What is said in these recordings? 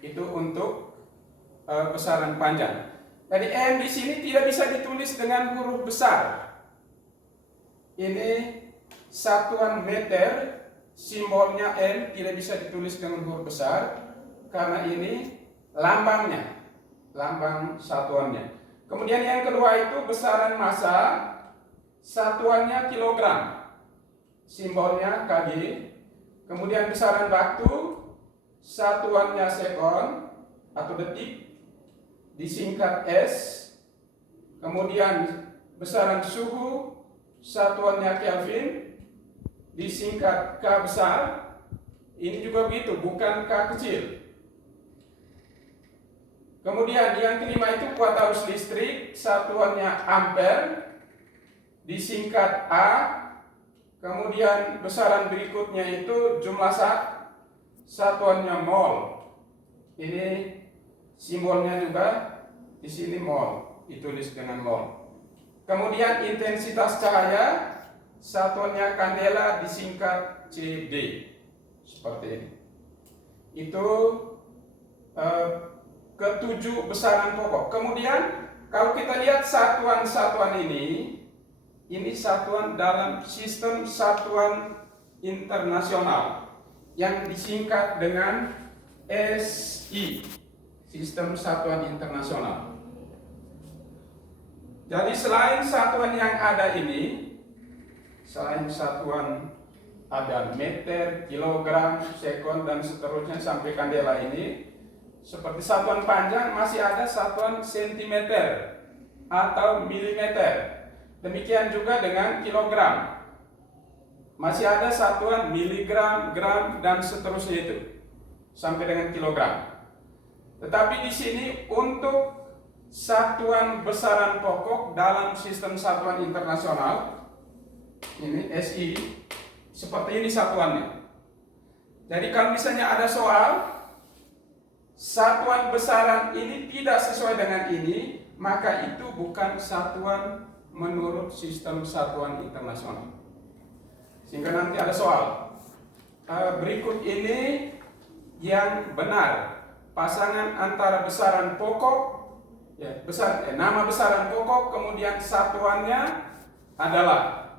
Itu untuk besaran panjang. Jadi M di sini tidak bisa ditulis dengan huruf besar. Ini satuan meter, simbolnya M tidak bisa ditulis dengan huruf besar karena ini lambangnya, lambang satuannya. Kemudian yang kedua itu besaran massa, satuannya kilogram, simbolnya kg. Kemudian besaran waktu, satuannya sekon atau detik, disingkat S. Kemudian besaran suhu, satuannya Kelvin, disingkat K besar. Ini juga begitu, bukan K kecil. Kemudian yang kelima itu kuat arus listrik, satuannya ampere, disingkat A. Kemudian besaran berikutnya itu jumlah saat, satuannya mol. Ini simbolnya juga di sini mol, ditulis dengan mol. Kemudian intensitas cahaya, satuannya kandela, disingkat CD. Seperti ini. Itu ketujuh besaran pokok. Kemudian kalau kita lihat satuan-satuan ini satuan dalam sistem satuan internasional yang disingkat dengan SI, sistem satuan internasional. Jadi selain satuan yang ada ini, selain satuan ada meter, kilogram, sekon, dan seterusnya sampai kandela ini, seperti satuan panjang masih ada satuan sentimeter atau milimeter. Demikian juga dengan kilogram. Masih ada satuan miligram, gram, dan seterusnya itu sampai dengan kilogram. Tetapi di sini untuk satuan besaran pokok dalam sistem satuan internasional, ini SI, seperti ini satuannya. Jadi kalau misalnya ada soal satuan besaran ini tidak sesuai dengan ini, maka itu bukan satuan menurut sistem satuan internasional. Sehingga nanti ada soal berikut ini yang benar, pasangan antara besaran pokok, nama besaran pokok, kemudian satuannya adalah,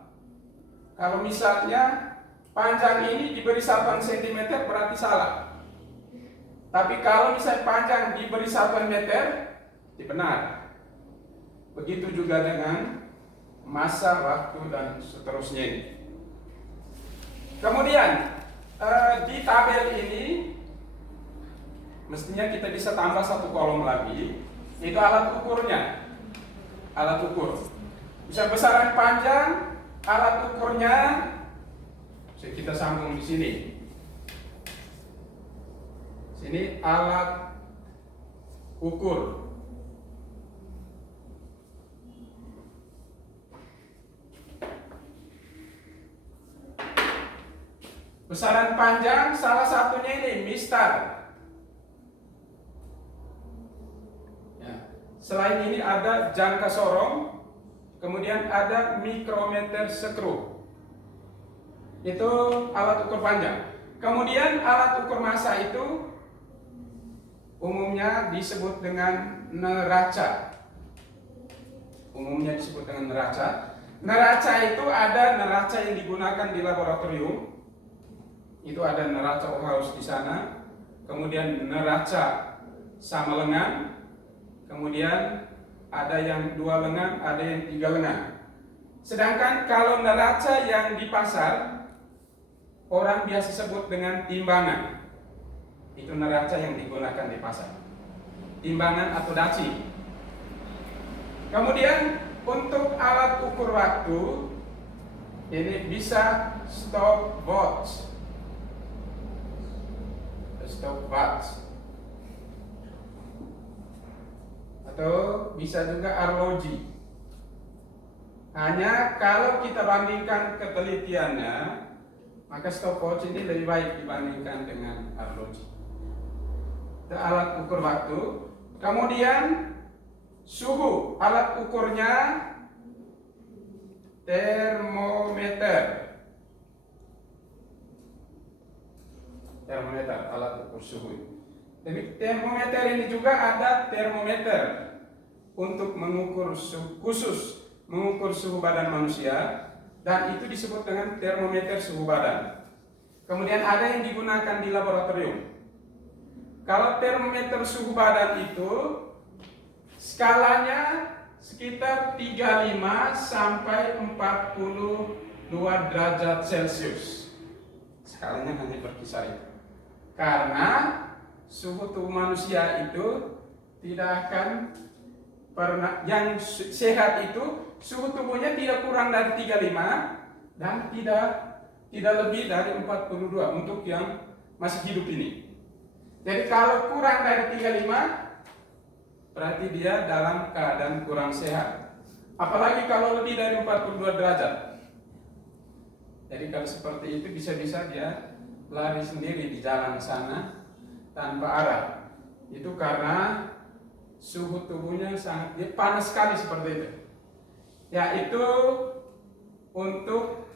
kalau misalnya panjang ini diberi satuan sentimeter berarti salah. Tapi kalau misalnya panjang diberi satuan meter, itu benar. Begitu juga dengan masa, waktu, dan seterusnya ini. Kemudian di tabel ini mestinya kita bisa tambah satu kolom lagi, yaitu alat ukurnya. Alat ukur. Bisa besaran panjang, alat ukurnya kita sambung di sini. Sini alat ukur. Besaran panjang salah satunya ini mistar. Ya. Selain ini ada jangka sorong, kemudian ada mikrometer skru. Itu alat ukur panjang. Kemudian alat ukur massa itu umumnya disebut dengan neraca. Umumnya disebut dengan neraca. Neraca itu ada neraca yang digunakan di laboratorium. Itu ada neraca Ohaus di sana, kemudian neraca sama lengan, kemudian ada yang 2 lengan, ada yang 3 lengan. Sedangkan kalau neraca yang di pasar, orang biasa sebut dengan timbangan. Itu neraca yang digunakan di pasar, timbangan atau daci. Kemudian untuk alat ukur waktu, ini bisa stopwatch. Stopwatch atau bisa juga arloji. Hanya kalau kita bandingkan ketelitiannya, maka stopwatch ini lebih baik dibandingkan dengan arloji. Itu alat ukur waktu. Kemudian suhu, alat ukurnya termometer. Termometer, alat ukur suhu. Jadi termometer ini juga ada termometer untuk mengukur khusus mengukur suhu badan manusia, dan itu disebut dengan termometer suhu badan. Kemudian ada yang digunakan di laboratorium. Kalau termometer suhu badan itu skalanya sekitar 35 sampai 42 derajat Celcius. Skalanya hanya berkisar itu. Karena suhu tubuh manusia itu tidak akan pernah, yang sehat itu suhu tubuhnya tidak kurang dari 35 dan tidak lebih dari 42 untuk yang masih hidup ini. Jadi kalau kurang dari 35 berarti dia dalam keadaan kurang sehat. Apalagi kalau lebih dari 42 derajat. Jadi kalau seperti itu bisa-bisa dia lari sendiri di jalan sana tanpa arah. Itu karena suhu tubuhnya sangat panas sekali seperti itu. Ya, itu untuk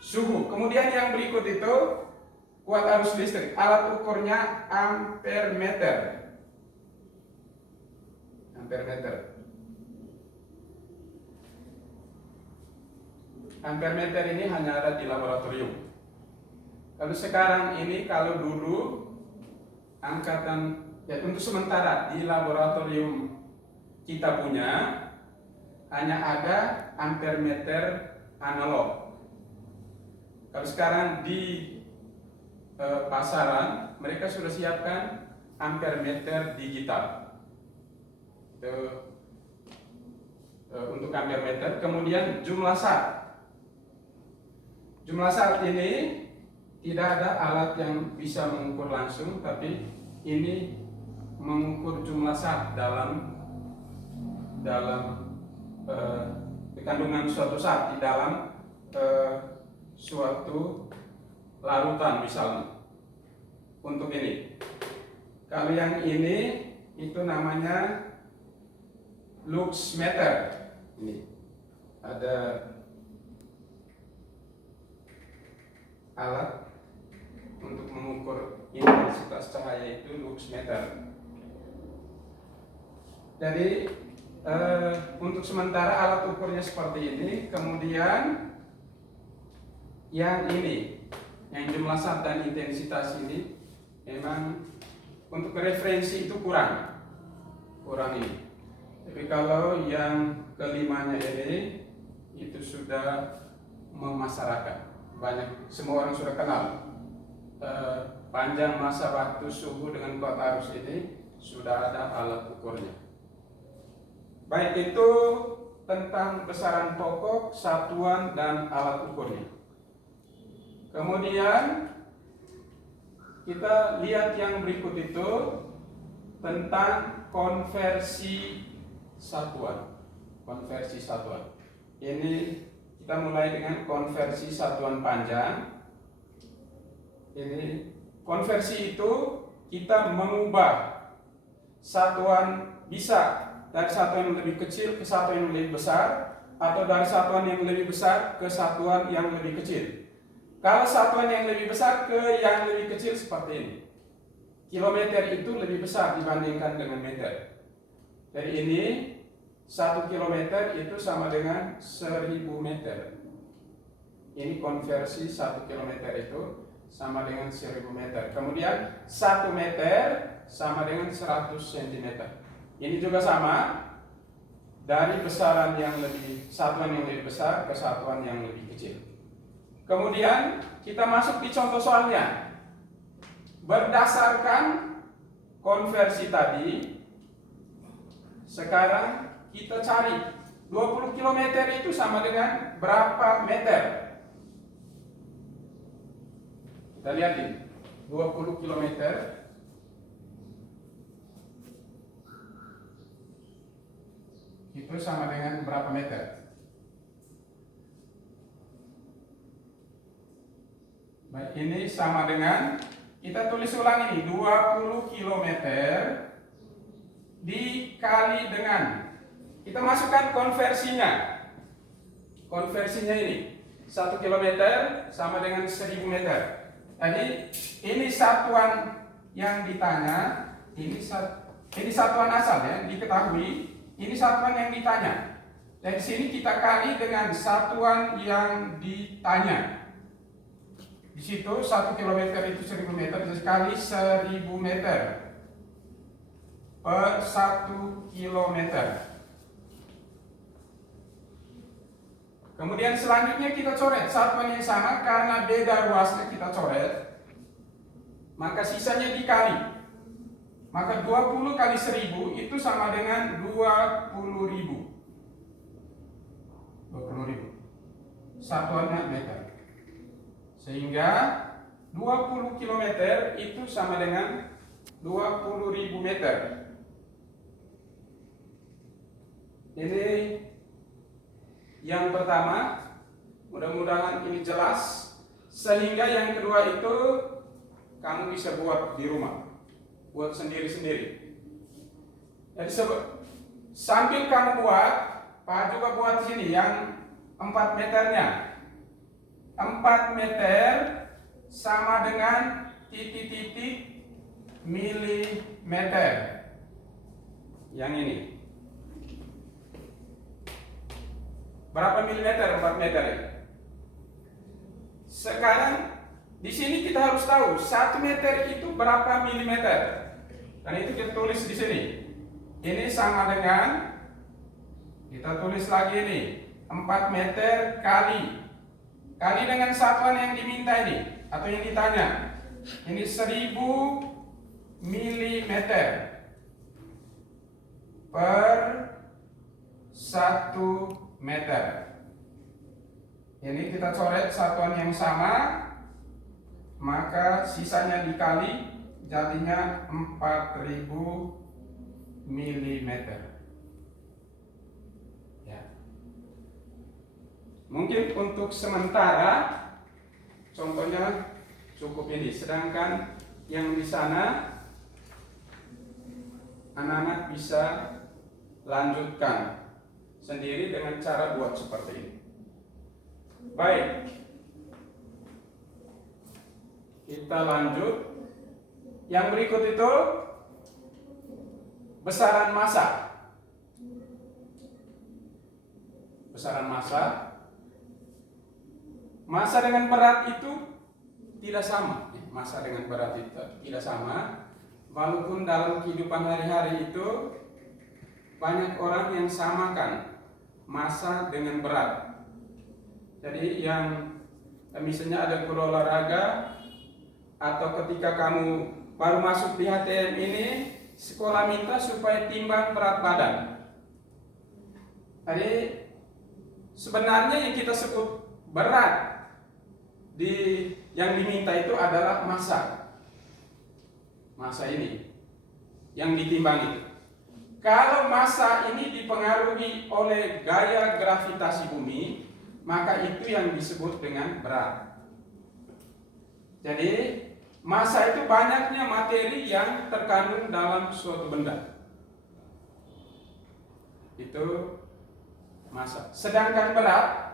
suhu. Kemudian yang berikut itu kuat arus listrik. Alat ukurnya ampere meter. Ampere meter. Ampere meter ini hanya ada di laboratorium. Kalau sekarang ini, kalau dulu angkatan, ya untuk sementara di laboratorium kita punya hanya ada ampere meter analog. Kalau sekarang di pasaran mereka sudah siapkan ampere meter digital. Untuk ampere meter, kemudian jumlah saat. Jumlah saat ini tidak ada alat yang bisa mengukur langsung, tapi ini mengukur jumlah saat dalam kandungan suatu saat di dalam suatu larutan misalnya. Untuk ini, kalau yang ini itu namanya lux meter. Ini ada alat untuk mengukur intensitas cahaya, itu lux meter. Jadi untuk sementara alat ukurnya seperti ini. Kemudian yang ini, yang jumlah saat dan intensitas ini memang untuk referensi itu kurang ini. Tapi kalau yang kelimanya ini itu sudah memasyarakat, banyak, semua orang sudah kenal. Panjang masa waktu suhu dengan kuat arus ini sudah ada alat ukurnya. Baik, itu tentang besaran pokok, satuan, dan alat ukurnya. Kemudian kita lihat yang berikut itu tentang konversi satuan. Konversi satuan. Ini kita mulai dengan konversi satuan panjang. Ini konversi itu kita mengubah satuan, bisa dari satuan yang lebih kecil ke satuan yang lebih besar, atau dari satuan yang lebih besar ke satuan yang lebih kecil. Kalau satuan yang lebih besar ke yang lebih kecil seperti ini. Kilometer itu lebih besar dibandingkan dengan meter. Jadi ini 1 kilometer itu sama dengan 1000 meter. Ini konversi 1 kilometer itu sama dengan 1000 meter. Kemudian 1 meter sama dengan 100 cm. Ini juga sama, dari besaran yang lebih, satuan yang lebih besar ke satuan yang lebih kecil. Kemudian kita masuk di contoh soalnya. Berdasarkan konversi tadi, sekarang kita cari 20 km itu sama dengan berapa meter. Kita lihat ini, 20 km itu sama dengan berapa meter? Baik, ini sama dengan, kita tulis ulang ini, 20 km dikali dengan, kita masukkan konversinya. Konversinya ini 1 km sama dengan 1000 meter. Jadi ini satuan yang ditanya ini satuan asal ya, diketahui ini satuan yang ditanya. Dan di sini kita kali dengan satuan yang ditanya. Di situ 1 km itu 1000 meter, sekali 1000 meter per 1 kilometer. Kemudian selanjutnya kita coret satuan yang sama, karena beda ruasnya kita coret, maka sisanya dikali. Maka 20 kali 1000 itu sama dengan 20.000. 20.000. Satuannya meter. Sehingga 20 km itu sama dengan 20.000 meter. Ini yang pertama, mudah-mudahan ini jelas, sehingga yang kedua itu kamu bisa buat di rumah, buat sendiri-sendiri. Jadi sambil kamu buat, Pak juga buat di sini yang 4 meternya. 4 meter sama dengan titik-titik milimeter. Yang ini. Berapa milimeter 4 meter ini? Sekarang di sini kita harus tahu 1 meter itu berapa milimeter. Dan itu kita tulis di sini. Ini sama dengan, kita tulis lagi ini, 4 meter kali dengan satuan yang diminta ini atau yang ditanya. Ini 1000 milimeter per 1 meter. Ini kita coret satuan yang sama, maka sisanya dikali, jadinya 4000 milimeter. Ya. Mungkin untuk sementara contohnya cukup ini, sedangkan yang di sana anak-anak bisa lanjutkan sendiri dengan cara buat seperti ini. Baik, kita lanjut. Yang berikut itu besaran massa. Besaran massa. Massa dengan berat itu tidak sama. Massa dengan berat itu tidak sama. Walaupun dalam kehidupan hari-hari itu banyak orang yang samakan massa dengan berat. Jadi yang misalnya ada guru olahraga, atau ketika kamu baru masuk di HTM ini, sekolah minta supaya timbang berat badan. Jadi sebenarnya yang kita sebut berat yang diminta itu adalah massa. Massa ini yang ditimbang itu. Kalau massa ini dipengaruhi oleh gaya gravitasi bumi, maka itu yang disebut dengan berat. Jadi massa itu banyaknya materi yang terkandung dalam suatu benda. Itu massa. Sedangkan berat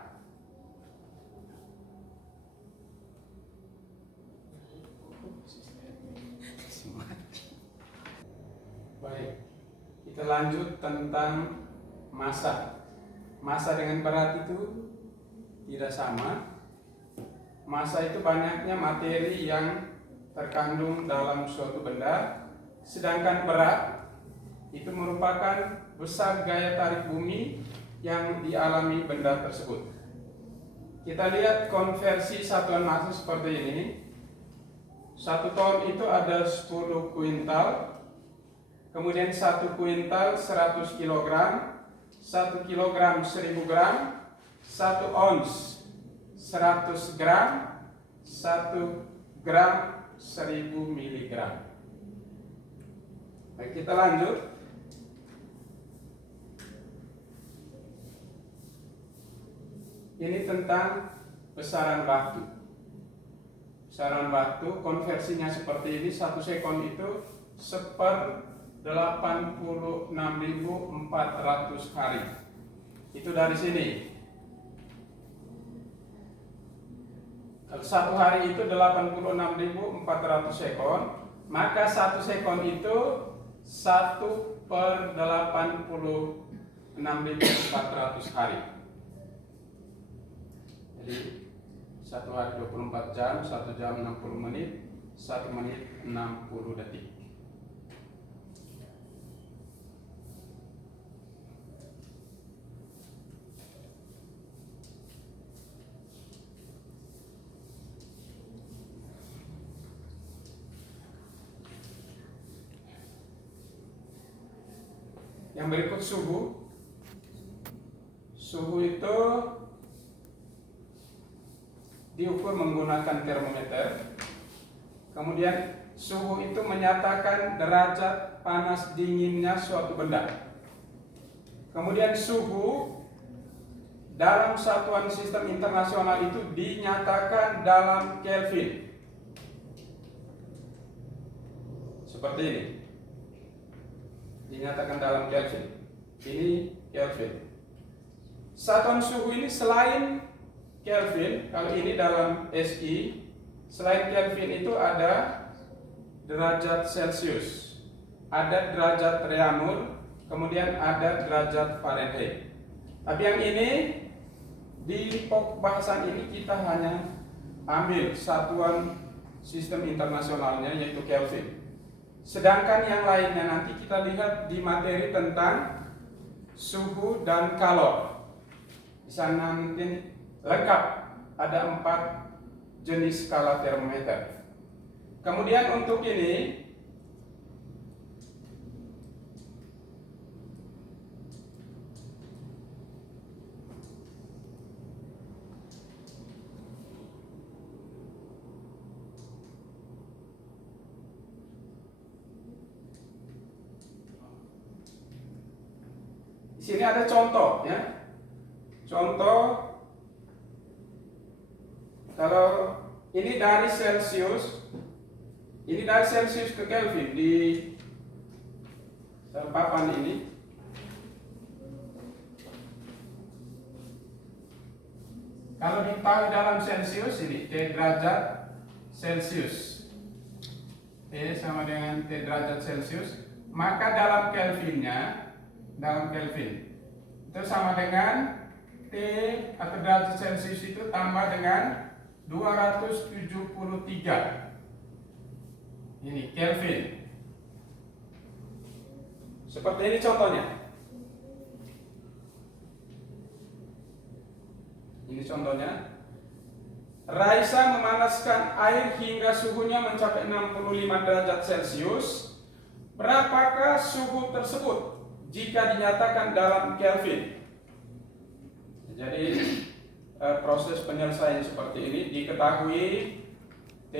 baik. Kita lanjut tentang massa. Massa dengan berat itu tidak sama. Massa itu banyaknya materi yang terkandung dalam suatu benda, sedangkan berat itu merupakan besar gaya tarik bumi yang dialami benda tersebut. Kita lihat konversi satuan massa seperti ini. 1 ton itu ada 10 kuintal. Kemudian 1 kuintal 100 kg, 1 kilogram 1000 gram, 1 ons 100 gram, 1 gram 1000 miligram. Baik, kita lanjut. Ini tentang besaran waktu. Besaran waktu konversinya seperti ini. 1 sekon itu 1/86.400 hari. Itu dari sini. Kalau 1 hari itu 86.400 sekon, maka 1 sekon itu 1/86.400 hari. Jadi 1 hari 24 jam, 1 jam 60 menit, 1 menit 60 detik. Yang berikut suhu. Suhu itu diukur menggunakan termometer. Kemudian suhu itu menyatakan derajat panas dinginnya suatu benda. Kemudian suhu dalam satuan sistem internasional itu dinyatakan dalam Kelvin. Seperti ini. Dinyatakan dalam Kelvin. Ini Kelvin. Satuan suhu ini selain Kelvin, kalau ini dalam SI, selain Kelvin itu ada derajat Celcius, ada derajat Reaumur, kemudian ada derajat Fahrenheit. Tapi yang ini di bahasan ini kita hanya ambil satuan sistem internasionalnya yaitu Kelvin. Sedangkan yang lainnya nanti kita lihat di materi tentang suhu dan kalor. Di sana mungkin lengkap, ada 4 jenis skala termometer. Kemudian untuk ini di sini ada contoh ya. Contoh, kalau ini dari Celcius, ini dari Celcius ke Kelvin di papan ini. Kalau ditaruh dalam Celcius ini T derajat Celcius, T sama dengan T derajat Celcius, maka dalam Kelvinnya, dalam Kelvin itu sama dengan T atau derajat Celcius itu tambah dengan 273. Ini Kelvin. Seperti ini contohnya. Ini contohnya. Raisa memanaskan air hingga suhunya mencapai 65 derajat Celcius. Berapakah suhu tersebut jika dinyatakan dalam Kelvin? Jadi proses penyelesaian seperti ini diketahui T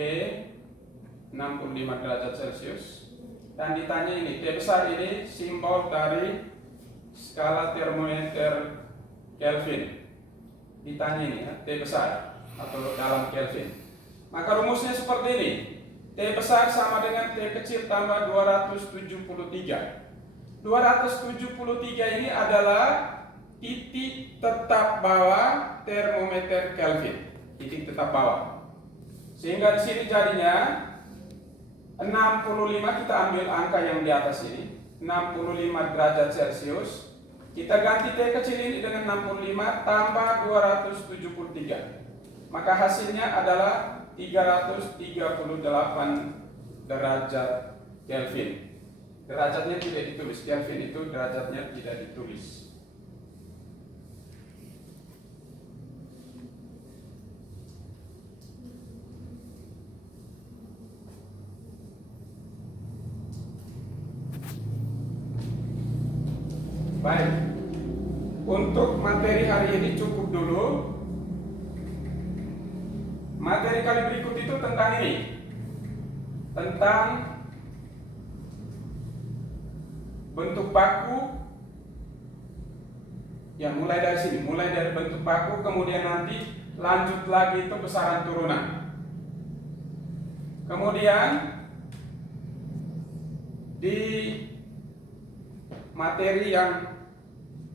65 derajat Celcius dan ditanya ini T besar ini simbol dari skala termometer Kelvin. Ditanya ini ya, T besar atau dalam Kelvin. Maka rumusnya seperti ini. T besar sama dengan T kecil tambah 273. 273 ini adalah titik tetap bawah termometer Kelvin, titik tetap bawah. Sehingga di sini jadinya 65, kita ambil angka yang di atas ini, 65 derajat Celcius. Kita ganti T kecil ini dengan 65 tambah 273. Maka hasilnya adalah 338 derajat Kelvin. Derajatnya tidak ditulis, Kelvin itu derajatnya tidak ditulis. Baik, untuk materi hari ini cukup dulu. Materi kali berikut itu tentang ini, tentang bentuk baku. Ya, mulai dari sini, mulai dari bentuk baku, kemudian nanti lanjut lagi itu besaran turunan. Kemudian di materi yang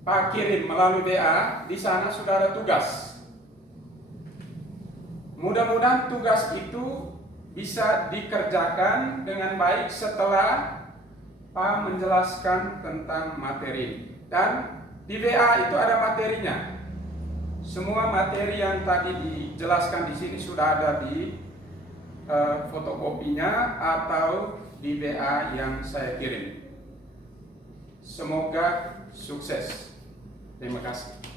Pak kirim melalui DA, di sana sudah ada tugas. Mudah-mudahan tugas itu bisa dikerjakan dengan baik setelah Pak menjelaskan tentang materi. Dan di WA itu ada materinya. Semua materi yang tadi dijelaskan di sini sudah ada di fotokopinya atau di WA yang saya kirim. Semoga sukses. Terima kasih.